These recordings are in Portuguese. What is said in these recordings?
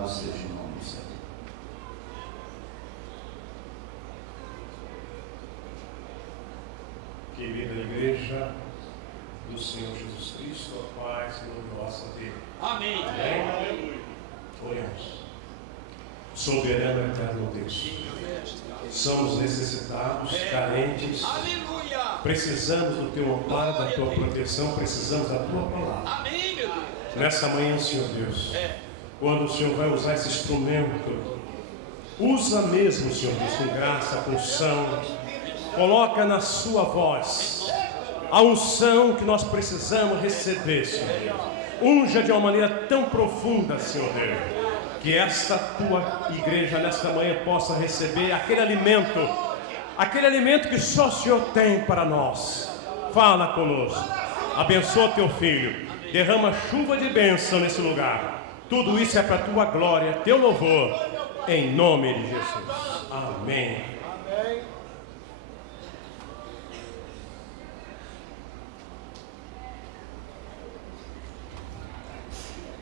Louvado seja o nome do Senhor. Querida Igreja do Senhor Jesus Cristo, a paz e a nossa Deus. Amém. Amém. Oremos. Soberano eterno Deus, somos necessitados, carentes, Aleluia. precisamos do teu amparo, da tua proteção, precisamos da tua palavra. Amém, meu Deus. Nessa manhã, Senhor Deus, quando o Senhor vai usar esse instrumento, usa mesmo, Senhor Deus, com graça, com unção, coloca na sua voz a unção que nós precisamos receber, Senhor. Unja de uma maneira tão profunda, Senhor Deus, que esta tua igreja nesta manhã possa receber aquele alimento que só o Senhor tem para nós. Fala conosco, abençoa teu filho, derrama chuva de bênção nesse lugar. Tudo isso é para a tua glória, teu louvor, em nome de Jesus. Amém.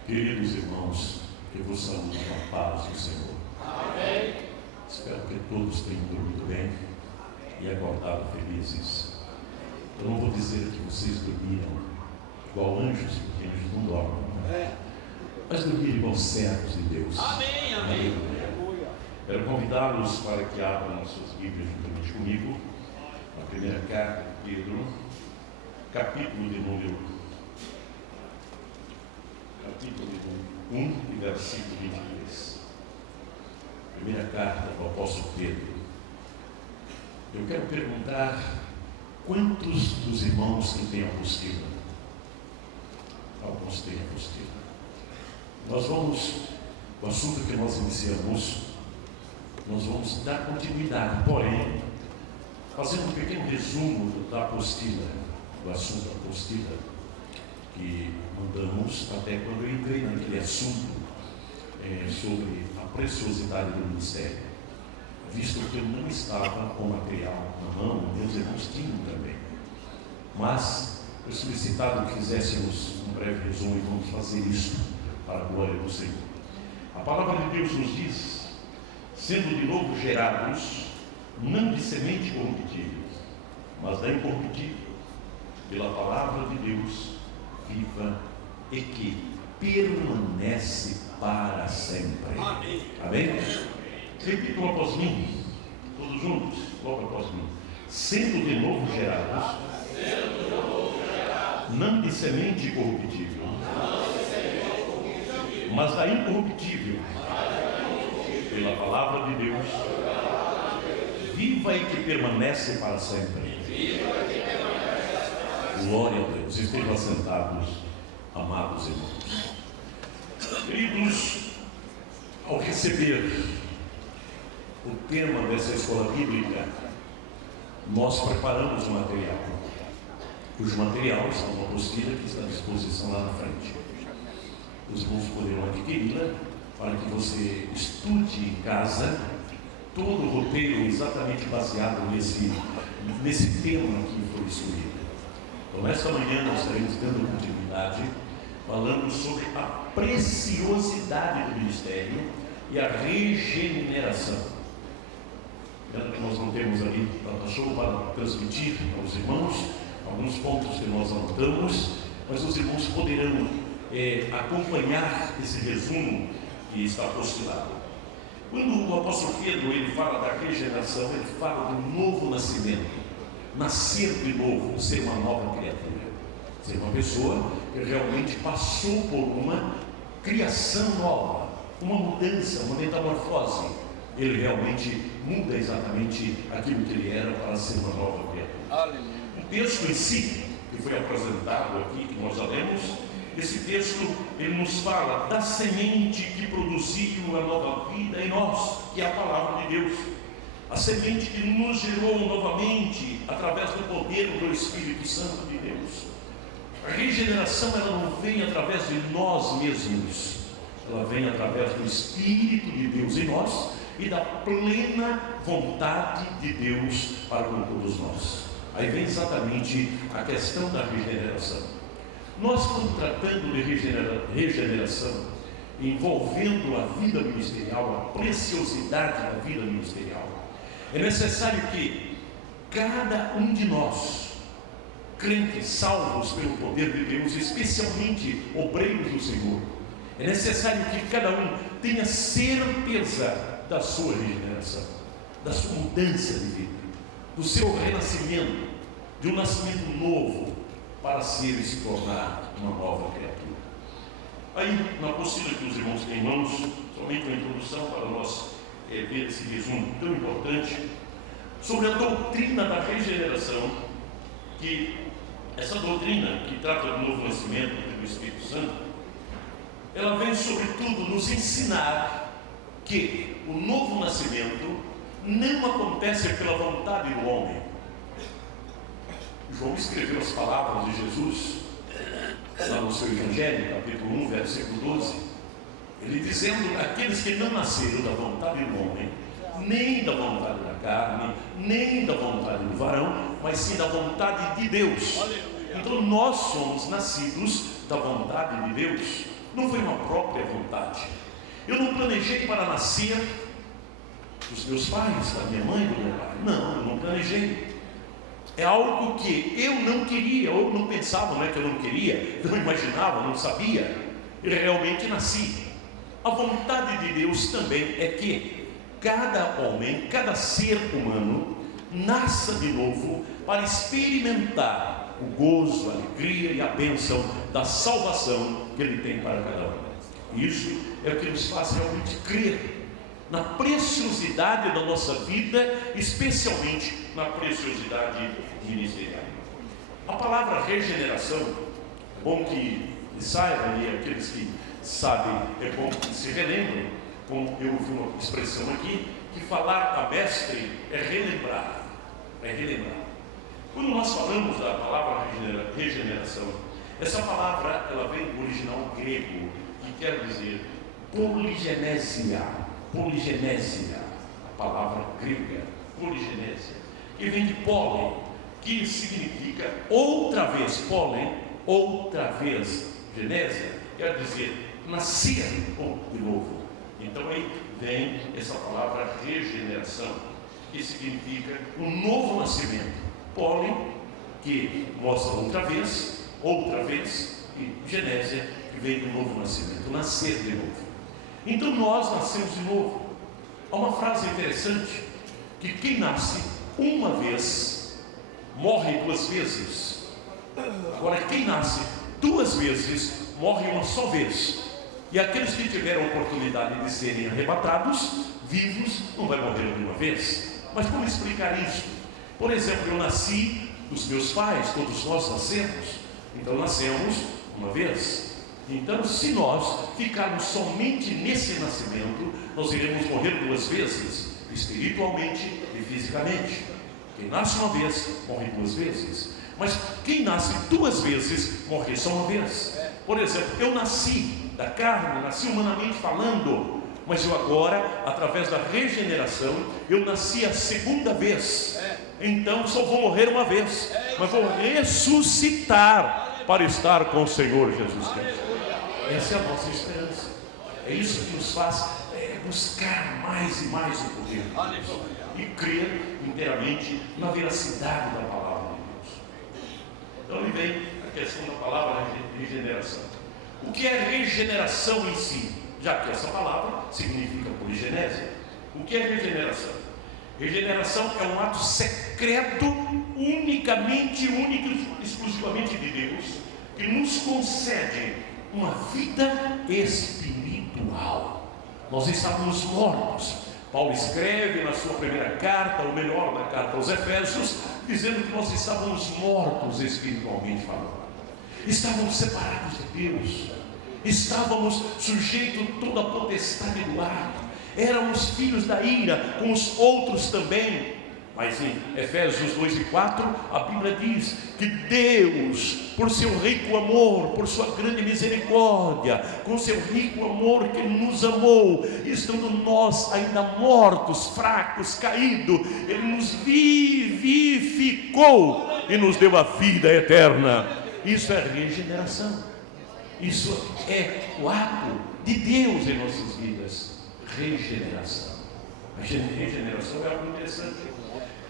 Queridos irmãos, eu vos saúdo com a paz do Senhor. Amém. Espero que todos tenham dormido bem e acordado felizes. Eu não vou dizer que vocês dormiram igual anjos, porque anjos não dormem, mas dormiram igual servos de Deus. Amém, amém. Quero convidá-los para que abram as suas Bíblias juntamente comigo, na primeira carta de Pedro, capítulo de número 1 e versículo 23. Primeira carta do apóstolo Pedro. Eu quero perguntar: quantos dos irmãos que têm apostila? Alguns têm apostila. Nós vamos, o assunto que nós iniciamos, nós vamos dar continuidade, porém, fazendo um pequeno resumo da apostila, do assunto da apostila, que mandamos até quando eu entrei naquele assunto sobre a preciosidade do ministério, visto que eu não estava com o material na mão, meus irmãos tinham também, mas eu solicitava que fizéssemos um breve resumo e vamos fazer isso para a glória do Senhor. A palavra de Deus nos diz: sendo de novo gerados, não de semente corruptível, mas da incorruptível, pela palavra de Deus viva e que permanece para sempre. Amém. Amém? Repitam após mim, todos juntos, logo após mim. Sendo de novo gerados, não de semente corruptível, mas da incorruptível, pela palavra de Deus, viva e que permanece para sempre. Glória a Deus. Estejam assentados, amados irmãos. Queridos, ao receber o tema dessa escola bíblica, nós preparamos o material. Os materiais são uma apostila que está à disposição lá na frente. Os irmãos poderão adquiri-la para que você estude em casa todo o roteiro exatamente baseado nesse tema que foi escolhido. Então, nesta manhã nós estaremos dando continuidade, falando sobre a preciosidade do ministério e a regeneração. Lembrando que nós não temos ali show para transmitir aos irmãos alguns pontos que nós anotamos, mas os irmãos poderão acompanhar esse resumo que está apostolado. Quando o apóstolo Pedro ele fala da regeneração, ele fala do novo nascimento. Nascer de novo, ser uma nova criatura, ser uma pessoa que realmente passou por uma criação nova, uma mudança, uma metamorfose. Ele realmente muda exatamente aquilo que ele era para ser uma nova criatura. O texto em si, que foi apresentado aqui, que nós já lemos, esse texto ele nos fala da semente que produziu uma nova vida em nós, que é a palavra de Deus. A semente que nos gerou novamente através do poder do Espírito Santo de Deus. A regeneração ela não vem através de nós mesmos, ela vem através do Espírito de Deus em nós e da plena vontade de Deus para com todos nós. Aí vem exatamente a questão da regeneração. Nós, quando tratando de regeneração, envolvendo a vida ministerial, a preciosidade da vida ministerial. É necessário que cada um de nós, crentes salvos pelo poder de Deus, especialmente obreiros do Senhor, é necessário que cada um tenha certeza da sua regeneração, da sua mudança de vida, do seu renascimento, de um nascimento novo, para ser e se tornar uma nova criatura. Aí, na apostila que os irmãos têm em mãos, somente uma introdução para nós ver esse resumo tão importante, sobre a doutrina da regeneração, que essa doutrina que trata do novo nascimento pelo Espírito Santo, ela vem sobretudo nos ensinar que o novo nascimento não acontece pela vontade do homem. João escreveu as palavras de Jesus lá no seu Evangelho, capítulo 1, versículo 12, ele dizendo: aqueles que não nasceram da vontade do homem, nem da vontade da carne, nem da vontade do varão, mas sim da vontade de Deus. Então nós somos nascidos da vontade de Deus, não foi uma própria vontade. Eu não planejei para nascer dos meus pais, da minha mãe, do meu pai. Não, eu não planejei. É algo que eu não queria, ou não pensava, não é que eu não queria, não imaginava, não sabia. Eu realmente nasci. A vontade de Deus também é que cada homem, cada ser humano, nasça de novo para experimentar o gozo, a alegria e a bênção da salvação que Ele tem para cada um. Isso é o que nos faz realmente crer na preciosidade da nossa vida, especialmente na preciosidade ministerial. A palavra regeneração, é bom que saibam, e aqueles que sabem, é bom que se relembrem, como eu ouvi uma expressão aqui, que falar a mestre é relembrar. É relembrar. Quando nós falamos da palavra regeneração, essa palavra ela vem do original grego, que quer dizer poligenésia. Poligenésia, a palavra grega, poligenésia, que vem de pole, que significa outra vez, pole, outra vez, genésia, quer dizer nascer de novo. Então aí vem essa palavra regeneração, que significa um novo nascimento. Pole, que mostra outra vez, e genésia, que vem do novo nascimento, nascer de novo. Então nós nascemos de novo. Há uma frase interessante, que quem nasce uma vez, morre duas vezes. Agora quem nasce duas vezes, morre uma só vez. E aqueles que tiveram a oportunidade de serem arrebatados, vivos, não vai morrer de uma vez. Mas como explicar isso? Por exemplo, eu nasci dos meus pais, todos nós nascemos. Então nascemos uma vez. Então, se nós ficarmos somente nesse nascimento, nós iremos morrer duas vezes, espiritualmente e fisicamente. Quem nasce uma vez, morre duas vezes. Mas quem nasce duas vezes, morre só uma vez. Por exemplo, eu nasci da carne, nasci humanamente falando, mas eu agora, através da regeneração, eu nasci a segunda vez. Então só vou morrer uma vez, mas vou ressuscitar para estar com o Senhor Jesus Cristo. Essa é a nossa esperança. É isso que nos faz buscar mais e mais o poder de Deus e crer inteiramente na veracidade da palavra de Deus. Então aí vem a questão da palavra regeneração. O que é regeneração em si? Já que essa palavra significa poligenésia. O que é regeneração? Regeneração é um ato secreto, único e exclusivamente de Deus, que nos concede uma vida espiritual. Nós estávamos mortos. Paulo escreve na sua primeira carta, ou melhor, na carta aos Efésios, dizendo que nós estávamos mortos espiritualmente falando. Estávamos separados de Deus. Estávamos sujeitos a toda a potestade do ar. Éramos filhos da ira, com os outros também. Mas em Efésios 2 e 4, a Bíblia diz que Deus, por seu rico amor, por sua grande misericórdia, com seu rico amor que nos amou, estando nós ainda mortos, fracos, caídos, Ele nos vivificou e nos deu a vida eterna. Isso é regeneração. Isso é o ato de Deus em nossas vidas. Regeneração. A regeneração é algo interessante.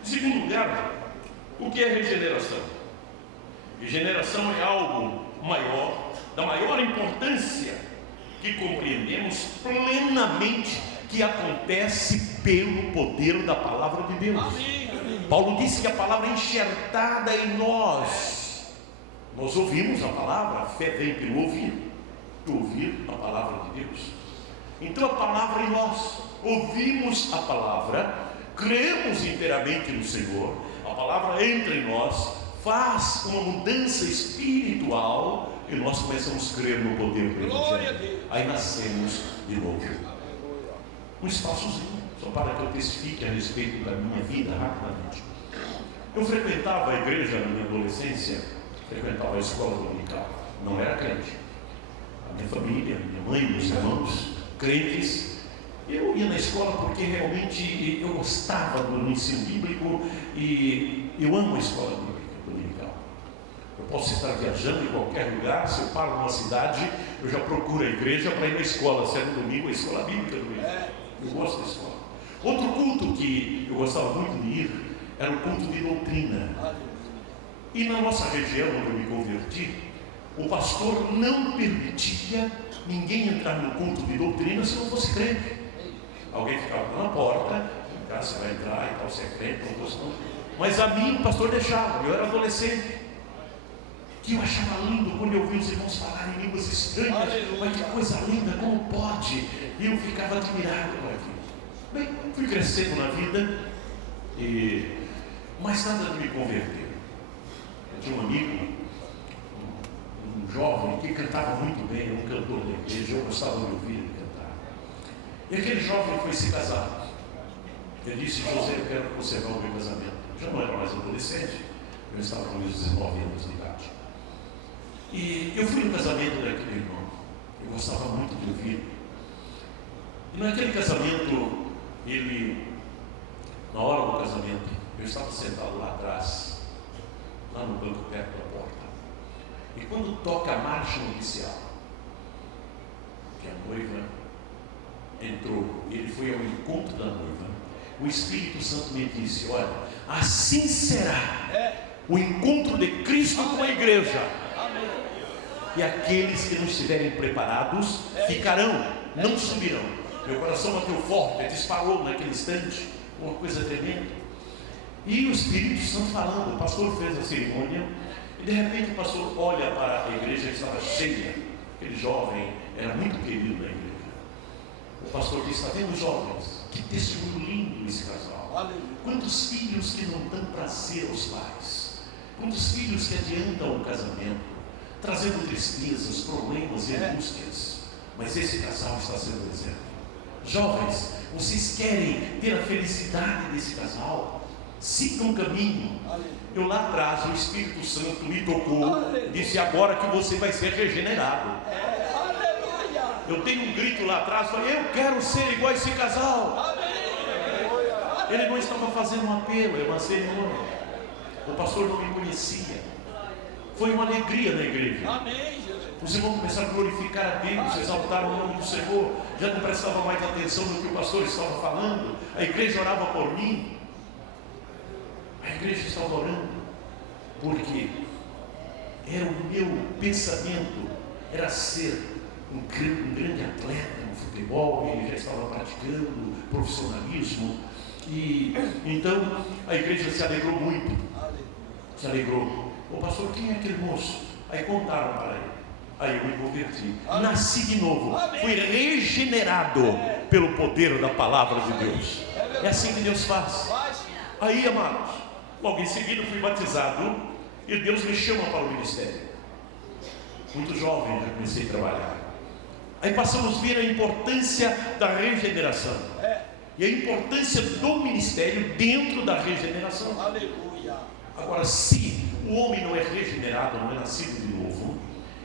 Em segundo lugar, o que é regeneração? Regeneração é algo maior, da maior importância, que compreendemos plenamente que acontece pelo poder da palavra de Deus. Paulo disse que a palavra é enxertada em nós. Nós ouvimos a palavra, a fé vem pelo ouvir a palavra de Deus. Então a palavra em nós, ouvimos a palavra, cremos inteiramente no Senhor, a palavra entra em nós, faz uma mudança espiritual e nós começamos a crer no poder do Evangelho. Aí nascemos de novo. Um espaçozinho, só para que eu testifique a respeito da minha vida rapidamente. Eu frequentava a igreja na minha adolescência, frequentava a escola dominical, não era crente. A minha família, minha mãe, meus irmãos, crentes. Eu ia na escola porque realmente eu gostava do ensino bíblico e eu amo a escola bíblica dominical. Eu posso estar viajando em qualquer lugar, se eu paro numa cidade, eu já procuro a igreja para ir na escola, se é no domingo, a escola bíblica domingo. Eu gosto da escola. Outro culto que eu gostava muito de ir era o culto de doutrina. E na nossa região, onde eu me converti, o pastor não permitia ninguém entrar no culto de doutrina se não fosse crente. Alguém ficava na porta, você vai entrar e tal, você é crente, não. Mas a mim o pastor deixava, eu era adolescente. Que eu achava lindo quando eu ouvia os irmãos falarem em línguas estranhas. Mas que coisa linda, como pode? E eu ficava admirado com aquilo. Bem, fui crescendo na vida, mas nada de me converter. Eu tinha um amigo, um jovem, que cantava muito bem, um cantor da igreja, eu gostava de ouvir ele cantar. E aquele jovem foi se casar. Ele disse: José, eu quero que você vá ao meu casamento. Eu já não era mais adolescente, eu estava com meus 19 anos de idade. E eu fui no casamento daquele irmão. Eu gostava muito de ouvir. E naquele casamento, na hora do casamento, eu estava sentado lá atrás, lá no banco perto da porta. E quando toca a marcha nupcial, que a noiva entrou, ele foi ao encontro da noiva, o Espírito Santo me disse: olha, assim será o encontro de Cristo com a igreja. E aqueles que não estiverem preparados ficarão, não subirão. Meu coração bateu forte, disparou naquele instante, uma coisa tremenda. E o Espírito Santo falando, o pastor fez a cerimônia, e de repente o pastor olha para a igreja que estava cheia. Aquele jovem era muito querido na igreja. O pastor disse: está vendo, jovens? Que testemunho lindo esse casal. Quantos filhos que não dão prazer aos pais, quantos filhos que adiantam o casamento, trazendo tristezas, problemas e angústias. Mas esse casal está sendo exemplo. Jovens, vocês querem ter a felicidade desse casal? Siga um caminho. Eu lá atrás, o Espírito Santo me tocou, disse: agora que você vai ser regenerado. Eu tenho um grito lá atrás, falei: eu quero ser igual a esse casal. Ele não estava fazendo um apelo, é uma cerimônia. O pastor não me conhecia. Foi uma alegria na igreja. Amém, Jesus. Os irmãos começaram a glorificar a Deus, exaltaram o nome do Senhor. Já não prestava mais atenção no que o pastor estava falando. A igreja orava por mim. A igreja estava orando, porque era o meu pensamento, era ser um grande atleta no futebol. Ele já estava praticando profissionalismo. E então a igreja se alegrou muito. Se alegrou. O pastor, quem é aquele moço? Aí contaram para ele. Aí eu me converti. Nasci de novo. Fui regenerado pelo poder da palavra de Deus. É assim que Deus faz. Aí, amados, logo em seguida fui batizado e Deus me chama para o ministério. Muito jovem, já comecei a trabalhar. Aí passamos a ver a importância da regeneração. E a importância do ministério dentro da regeneração. Aleluia. Agora, se o homem não é regenerado, não é nascido de novo,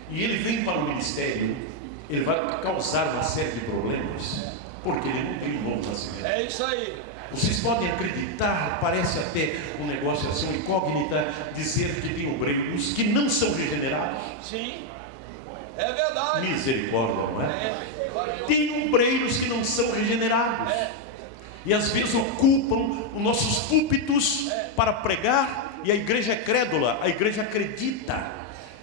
e ele vem para o ministério, ele vai causar uma série de problemas, porque ele não tem um novo nascimento. É isso aí. Vocês podem acreditar, parece até um negócio assim, uma incógnita, dizer que tem obreiros que não são regenerados. Sim. É verdade. Misericórdia, não é? Tem obreiros que não são regenerados. E às vezes ocupam os nossos púlpitos para pregar, e a igreja é crédula, a igreja acredita.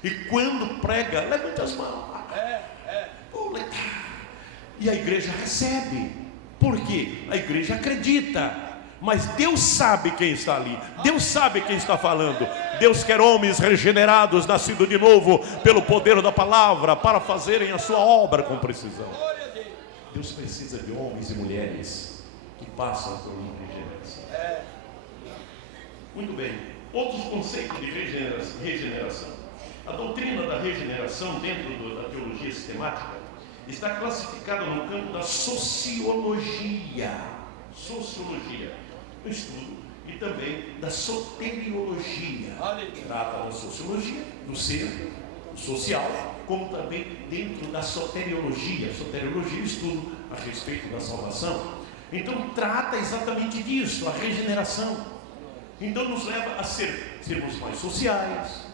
E quando prega, levanta as mãos. E a igreja recebe. Por quê? A igreja acredita. Mas Deus sabe quem está ali. Deus sabe quem está falando. Deus quer homens regenerados, nascidos de novo pelo poder da palavra, para fazerem a sua obra com precisão. Deus precisa de homens e mulheres que passam por uma regeneração. Muito bem. Outros conceitos de regeneração. A doutrina da regeneração dentro da teologia sistemática está classificada no campo da sociologia, o estudo, e também da soteriologia. Trata da sociologia, do ser social, como também dentro da soteriologia. Soteriologia, estudo a respeito da salvação. Então trata exatamente disso, a regeneração. Então nos leva a sermos mais sociais,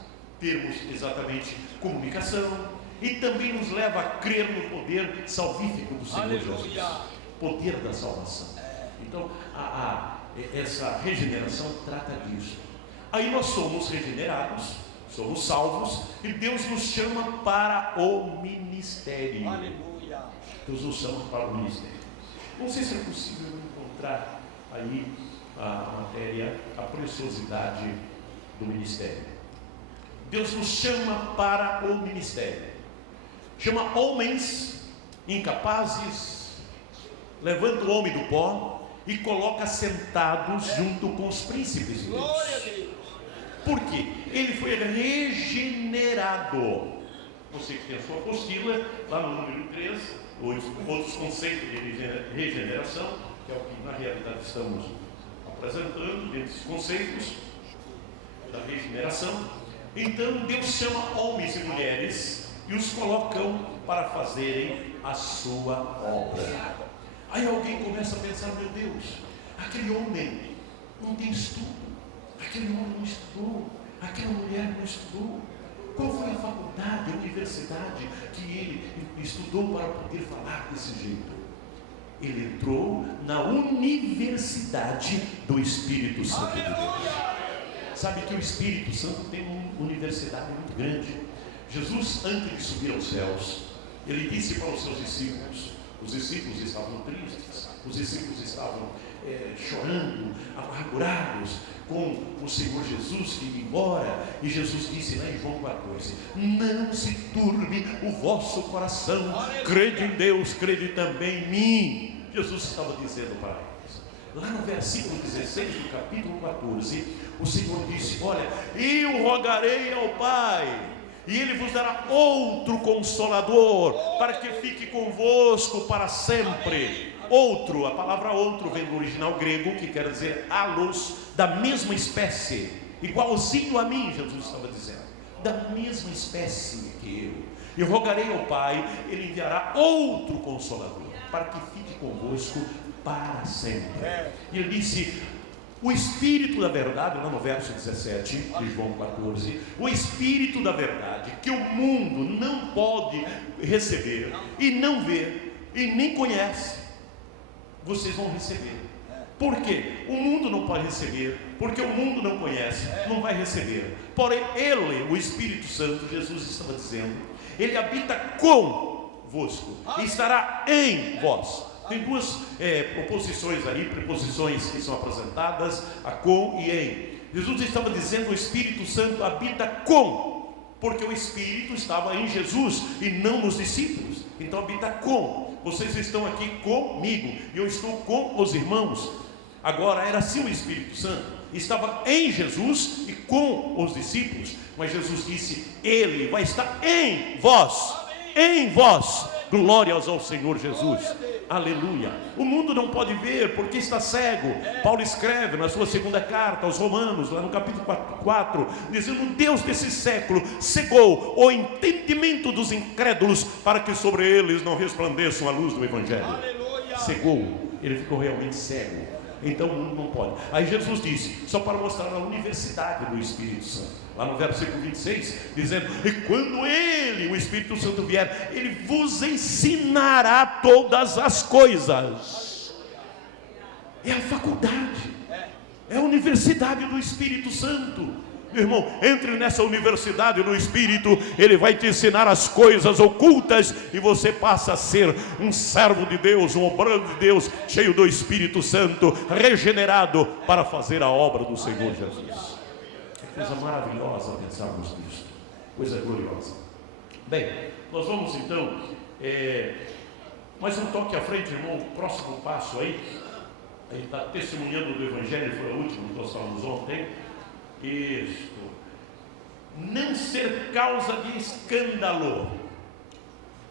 termos exatamente comunicação, e também nos leva a crer no poder salvífico do Senhor Jesus, poder da salvação. Então essa regeneração trata disso. Aí nós somos regenerados, somos salvos, e Deus nos chama para o ministério. Aleluia. Deus nos chama para o ministério. Não sei se é possível encontrar aí a matéria, a preciosidade do ministério. Deus nos chama para o ministério. Chama homens incapazes, levanta o homem do pó e coloca sentados junto com os príncipes de Deus. Glória a Deus. Por quê? Ele foi regenerado. Você que tem a sua apostila, lá no número 3, outros conceitos de regeneração, que é o que na realidade estamos apresentando, desses conceitos da regeneração. Então Deus chama homens e mulheres e os colocam para fazerem a sua obra. Aí alguém começa a pensar: meu Deus, aquele homem não tem estudo, aquele homem não estudou, aquela mulher não estudou. Qual foi a faculdade, a universidade que ele estudou para poder falar desse jeito? Ele entrou na universidade do Espírito Santo de Deus. Sabe que o Espírito Santo tem uma universidade muito grande. Jesus, antes de subir aos céus, ele disse para os seus discípulos, os discípulos estavam tristes, os discípulos estavam chorando, amargurados com o Senhor Jesus que ia embora, e Jesus disse lá em João 14: não se turbe o vosso coração, crede em Deus, crede também em mim. Jesus estava dizendo para eles, lá no versículo 16 do capítulo 14, o Senhor disse: olha, eu rogarei ao Pai, e Ele vos dará outro Consolador, para que fique convosco para sempre. Outro, a palavra outro vem do original grego, que quer dizer halos, da mesma espécie, igualzinho a mim, Jesus estava dizendo, da mesma espécie que eu. E rogarei ao Pai, Ele enviará outro Consolador, para que fique convosco para sempre. E Ele disse: o Espírito da verdade, lá no verso 17 de João 14, o Espírito da verdade, que o mundo não pode receber, e não vê, e nem conhece, vocês vão receber. Por quê? O mundo não pode receber, porque o mundo não conhece, não vai receber. Porém, Ele, o Espírito Santo, Jesus estava dizendo, Ele habita convosco, e estará em vós. Tem duas proposições aí, preposições que são apresentadas, a com e em. Jesus estava dizendo: o Espírito Santo habita com, porque o Espírito estava em Jesus e não nos discípulos. Então habita com. Vocês estão aqui comigo e eu estou com os irmãos. Agora era assim o Espírito Santo, estava em Jesus e com os discípulos, mas Jesus disse: Ele vai estar em vós, em vós. Glórias ao Senhor Jesus. Aleluia. O mundo não pode ver porque está cego. Paulo escreve na sua segunda carta aos Romanos, lá no capítulo 4, dizendo: o Deus desse século cegou o entendimento dos incrédulos, para que sobre eles não resplandeça a luz do Evangelho. Cegou, ele ficou realmente cego. então o mundo não pode. Aí Jesus disse, só para mostrar a universidade do Espírito Santo, lá no versículo 26, dizendo: e quando Ele, o Espírito Santo, vier, Ele vos ensinará todas as coisas. É a faculdade, é a universidade do Espírito Santo. Meu irmão, entre nessa universidade no Espírito, Ele vai te ensinar as coisas ocultas, e você passa a ser um servo de Deus, um obrando de Deus, cheio do Espírito Santo, regenerado para fazer a obra do Senhor Jesus. É coisa maravilhosa pensarmos nisso, coisa gloriosa. Bem, nós vamos então, mais um toque à frente, irmão, o próximo passo aí. Ele está testemunhando do Evangelho, foi o último que nós falamos ontem. Isto, não ser causa de escândalo.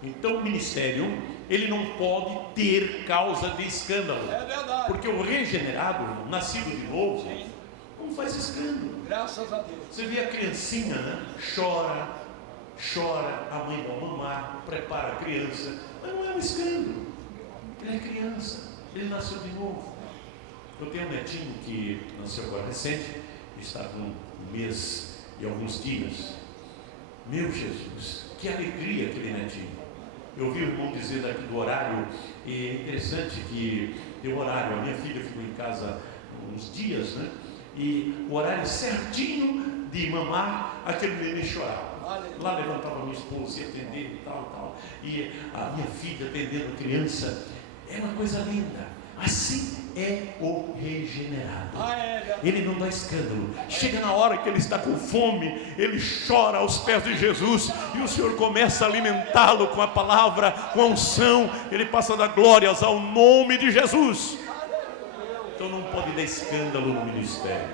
Então o ministério, ele não pode ter causa de escândalo. É verdade. Porque o regenerado, nascido de novo, não faz escândalo. Graças a Deus. Você vê a criancinha, né? Chora, a mãe vai mamar, prepara a criança, mas não é um escândalo. Ele é criança, ele nasceu de novo. Eu tenho um netinho que nasceu agora recente, está com 1 mês e alguns dias. Meu Jesus, que alegria aquele netinho. Eu ouvi o irmão dizer daqui do horário, e é interessante que deu horário. A minha filha ficou em casa uns dias, né? E o horário certinho de mamar, aquele neném chorava. Lá levantava a minha esposa e atendendo e tal. E a minha filha atendendo a criança. É uma coisa linda. Assim é o regenerado. Ele não dá escândalo. Chega na hora que ele está com fome, ele chora aos pés de Jesus, e o Senhor começa a alimentá-lo com a palavra, com a unção. Ele passa a dar glórias ao nome de Jesus. Então não pode dar escândalo no ministério.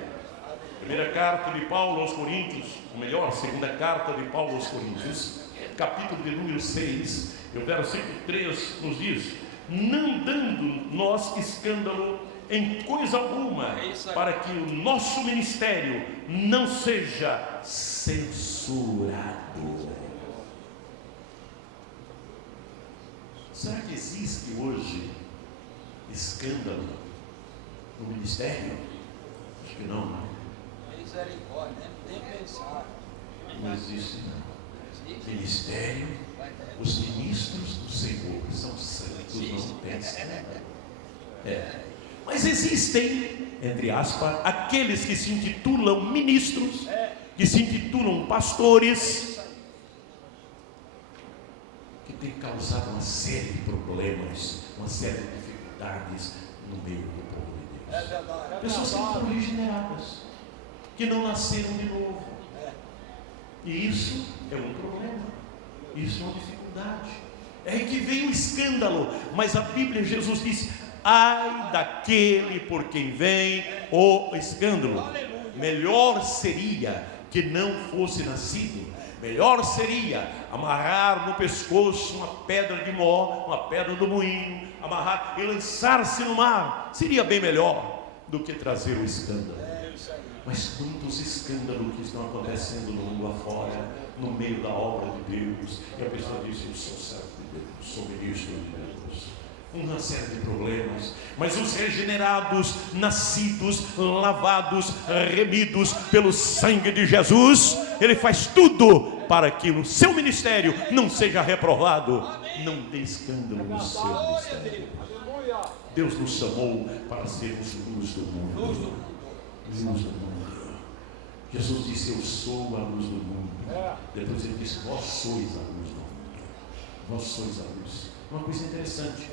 Primeira carta de Paulo aos Coríntios, ou melhor, segunda carta de Paulo aos Coríntios, capítulo de número 6, o versículo 3 nos diz: não dando nós escândalo em coisa alguma, para que o nosso ministério não seja censurado. Será que existe hoje escândalo no ministério? Acho que não, não. Misericórdia, nem pensar. Não existe, não. Ministério, os ministros do Senhor são santos, não tem escândalo. Mas existem, entre aspas, aqueles que se intitulam ministros, que se intitulam pastores, que têm causado uma série de problemas, uma série de dificuldades no meio do povo de Deus. Pessoas que não foram regeneradas, que não nasceram de novo. E isso é um problema, isso é uma dificuldade. É aí que vem o escândalo. Mas a Bíblia, Jesus diz: ai daquele por quem vem o escândalo. Melhor seria que não fosse nascido. Melhor seria amarrar no pescoço uma pedra de mó, uma pedra do moinho, amarrar e lançar-se no mar. Seria bem melhor do que trazer o escândalo. Mas quantos escândalos que estão acontecendo no mundo afora, no meio da obra de Deus, e a pessoa diz: eu sou servo de Deus, sou ministro de Deus. Uma série de problemas. Mas os regenerados, nascidos, lavados, remidos pelo sangue de Jesus, ele faz tudo para que o seu ministério não seja reprovado. Não dê escândalo no seu ministério. Deus nos chamou para sermos luz do mundo. Luz do mundo. Jesus disse: eu sou a luz do mundo. Depois ele disse: vós sois a luz do mundo. Vós sois a luz. Uma coisa interessante,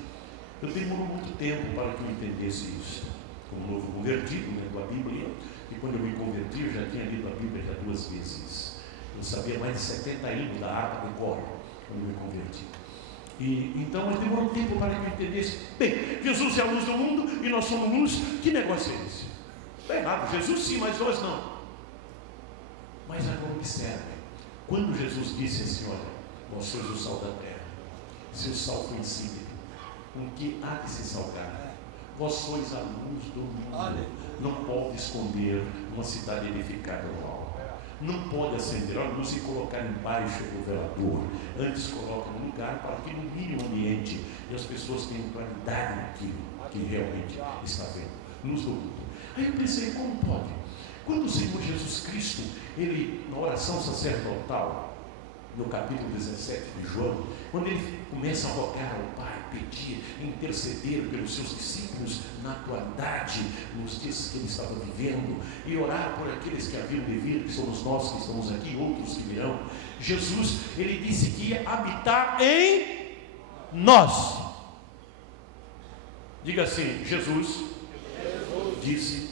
eu demorou muito tempo para que eu entendesse isso. Como novo convertido, lendo a Bíblia, e quando eu me converti, eu já tinha lido a Bíblia já 2 vezes. Eu sabia mais de 70 hinos da harpa de cor quando eu me converti. E então demorou tempo para que eu entendesse. Bem, Jesus é a luz do mundo e nós somos luz. Que negócio é esse? Está errado. Jesus sim, mas nós não. Mas agora observe, quando Jesus disse assim: olha, vós sois o sal da terra, se o sal for insípido, com que há de se salgar? Vós sois a luz do mundo. Não pode esconder uma cidade edificada no alto. Não pode acender a luz e colocar embaixo do velador. Antes coloca no lugar para que ilumine o ambiente e as pessoas tenham claridade naquilo que realmente está vendo. luz do mundo. Aí eu pensei, como pode? Quando o Senhor Jesus Cristo, ele, na oração sacerdotal, no capítulo 17 de João, quando ele começa a rogar ao Pai, pedir, interceder pelos seus discípulos na atualidade, nos dias que ele estava vivendo, e orar por aqueles que haviam de vir, que somos nós que estamos aqui, outros que virão, Jesus, ele disse que ia habitar em nós. Diga assim, Jesus disse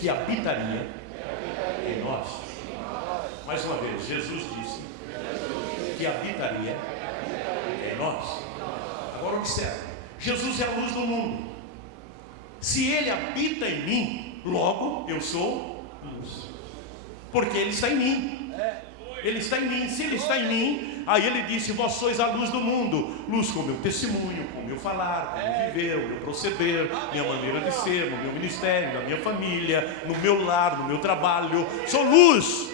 que habitaria em nós. Mais uma vez, Jesus disse que habitaria em nós. Agora observe, Jesus é a luz do mundo. Se ele habita em mim, logo eu sou luz, porque ele está em mim. Ele está em mim. Se ele está em mim, aí ele disse: vós sois a luz do mundo. Luz com o meu testemunho, com o meu falar, com o meu viver, o meu proceder, minha maneira de ser, no meu ministério, na minha família, no meu lar, no meu trabalho. Sou luz.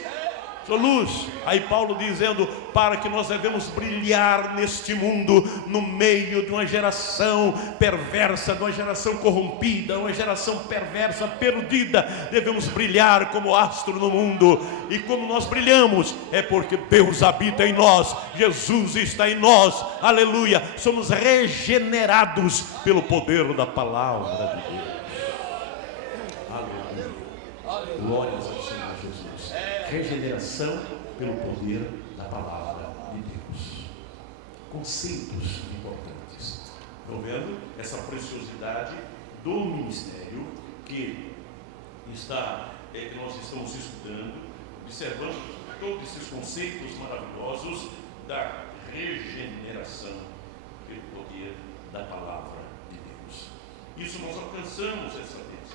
Sou luz. Aí Paulo dizendo, para que nós devemos brilhar neste mundo, no meio de uma geração perversa, de uma geração corrompida, uma geração perversa, perdida, devemos brilhar como astro no mundo. E como nós brilhamos, é porque Deus habita em nós, Jesus está em nós, aleluia. Somos regenerados pelo poder da palavra de Deus. Aleluia. Glórias ao Senhor Jesus. Regeneração pelo poder da palavra de Deus. Conceitos importantes. Estão vendo essa preciosidade do ministério que nós estamos estudando, observando todos esses conceitos maravilhosos da regeneração pelo poder da palavra de Deus. Isso nós alcançamos essa vez,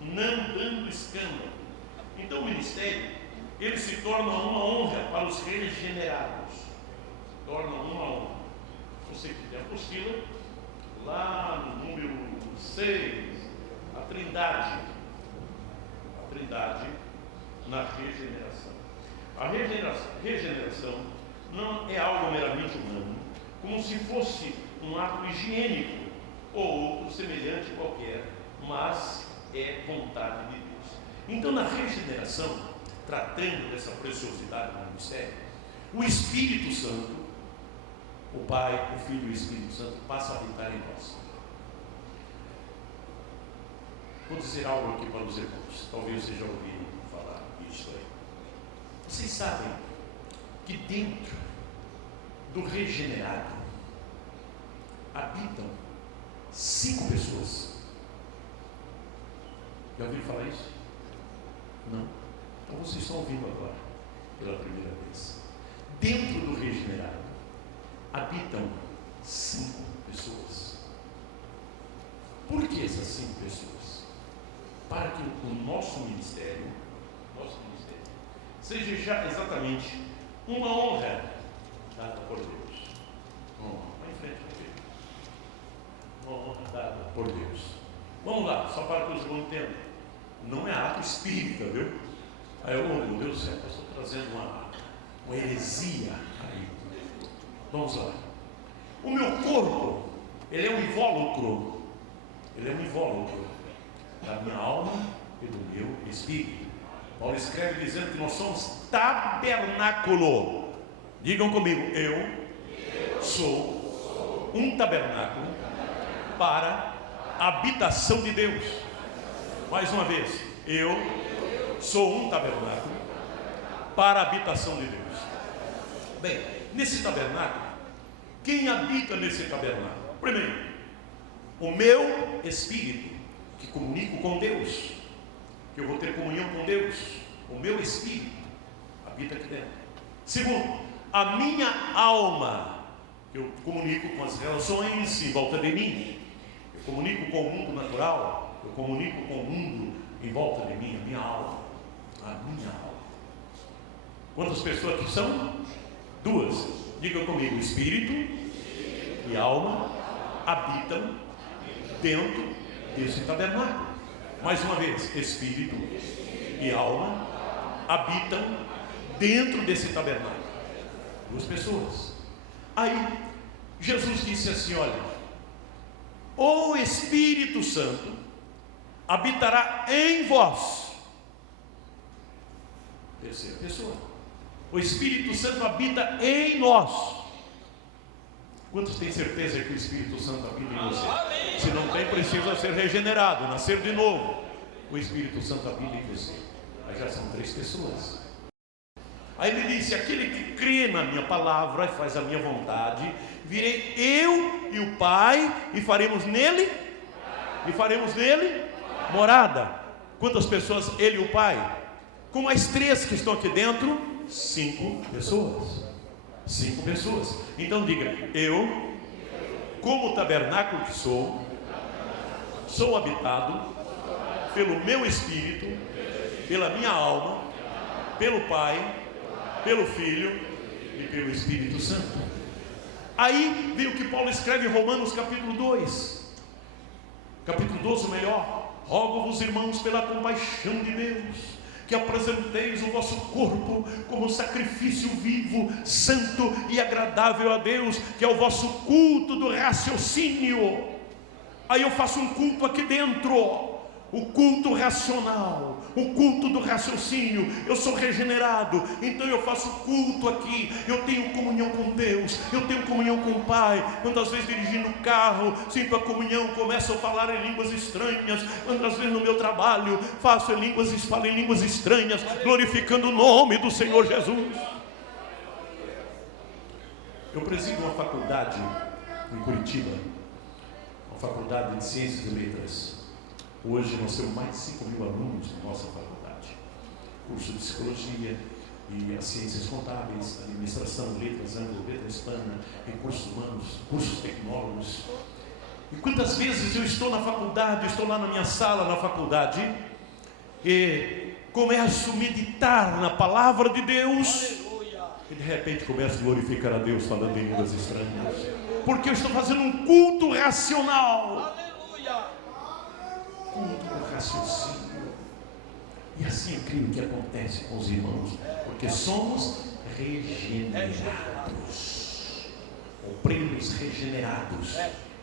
não dando escândalo. Então o ministério, ele se torna uma honra para os regenerados. Se torna uma honra. Você que tem a apostila, lá no número 6, a Trindade na regeneração. A regeneração não é algo meramente humano, como se fosse um ato higiênico ou outro semelhante qualquer, mas é vontade de Deus. Então, na regeneração, tratando dessa preciosidade do ministério, o Espírito Santo, o Pai, o Filho e o Espírito Santo, passa a habitar em nós. Vou dizer algo aqui para os irmãos, talvez vocês já ouviram falar isso aí. Vocês sabem que dentro do regenerado habitam 5 pessoas. Já ouviram falar isso? Não? Então vocês estão ouvindo agora, pela primeira vez. Dentro do regenerado habitam 5 pessoas. Por que essas 5 pessoas? Para que o nosso ministério seja já exatamente uma honra dada por Deus. Vai em frente, uma honra dada por Deus. Vamos lá, só para que os irmãos entendam. Não é ato espírita, viu? Aí eu, meu Deus do céu, eu estou trazendo uma heresia aí. Vamos lá. O meu corpo, ele é um invólucro. Ele é um invólucro da minha alma e do meu espírito. Paulo escreve dizendo que nós somos tabernáculo. Digam comigo, eu sou um tabernáculo para a habitação de Deus. Mais uma vez, eu sou um tabernáculo para a habitação de Deus. Bem, nesse tabernáculo, quem habita nesse tabernáculo? Primeiro, o meu espírito, que comunico com Deus, que eu vou ter comunhão com Deus. O meu espírito habita aqui dentro. Segundo, a minha alma, que eu comunico com as relações em volta de mim. Eu comunico com o mundo natural, eu comunico com o mundo em volta de mim, a minha alma. A minha alma. Quantas pessoas aqui são? 2. Diga comigo, espírito e alma habitam dentro desse tabernáculo. Mais uma vez, espírito e alma habitam dentro desse tabernáculo. 2 pessoas. Aí Jesus disse assim: olha, o Espírito Santo habitará em vós. Terceira pessoa. O Espírito Santo habita em nós. Quantos têm certeza que o Espírito Santo habita em você? Se não tem, precisa ser regenerado, nascer de novo. O Espírito Santo habita em você. Aí já são 3 pessoas. Aí ele disse: aquele que crê na minha palavra e faz a minha vontade, virei eu e o Pai e faremos nele morada. Quantas pessoas ele e o Pai? Com as 3 que estão aqui dentro, 5 pessoas. 5 pessoas. Então diga: eu, como tabernáculo que sou habitado pelo meu Espírito, pela minha alma, pelo Pai, pelo Filho e pelo Espírito Santo. Aí vem o que Paulo escreve em Romanos capítulo 2, capítulo 12, melhor: rogo-vos, irmãos, pela compaixão de Deus, que apresenteis o vosso corpo como sacrifício vivo, santo e agradável a Deus, que é o vosso culto do raciocínio. Aí eu faço um culto aqui dentro, o culto racional, o culto do raciocínio. Eu sou regenerado, então eu faço culto aqui. Eu tenho comunhão com Deus, eu tenho comunhão com o Pai. Quantas vezes dirigindo o carro, sinto a comunhão, começo a falar em línguas estranhas. Quantas vezes no meu trabalho, falo em línguas estranhas, glorificando o nome do Senhor Jesus. Eu presido uma faculdade em Curitiba, uma faculdade de Ciências e Letras. Hoje nós temos mais de 5.000 alunos na nossa faculdade. Curso de Psicologia e as Ciências Contábeis, Administração, Letras Anglo, Letras Hispana, Recursos Humanos, cursos tecnólogos. E quantas vezes eu estou na faculdade, estou lá na minha sala na faculdade e começo a meditar na palavra de Deus. E de repente começo a glorificar a Deus falando em línguas estranhas. Porque eu estou fazendo um culto racional. Culto do raciocínio. E assim eu creio que acontece com os irmãos, porque somos regenerados, obreiros regenerados.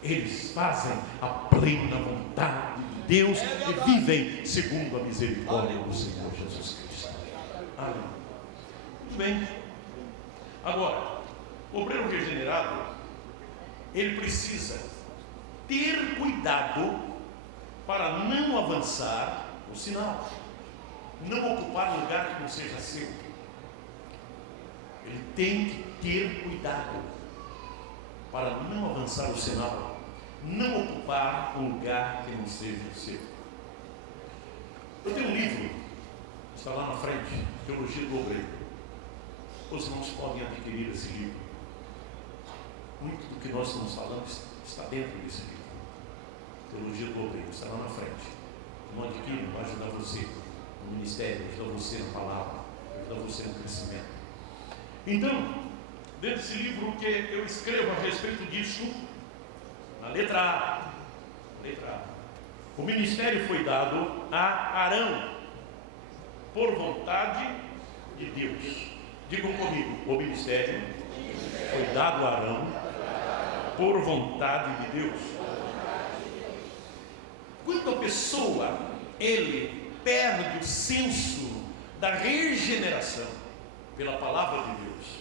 Eles fazem a plena vontade de Deus e vivem segundo a misericórdia do Senhor Jesus Cristo. Amém. Muito bem. Agora, o obreiro regenerado, ele precisa ter cuidado para não avançar o sinal, não ocupar lugar que não seja seu. Ele tem que ter cuidado para não avançar o sinal, não ocupar um lugar que não seja seu. Eu tenho um livro, está lá na frente, Teologia do Obreiro. Os irmãos podem adquirir esse livro. Muito do que nós estamos falando está dentro desse livro. Teologia do Obreiro, está lá na frente. Não adquire, vai ajudar você no ministério, vai ajudar você na palavra, vai ajudar você no crescimento. Então, dentro desse livro que eu escrevo a respeito disso, na letra A, o ministério foi dado a Arão, por vontade de Deus. Digam comigo: o ministério foi dado a Arão, por vontade de Deus. Quando a pessoa, ele perde o senso da regeneração pela palavra de Deus,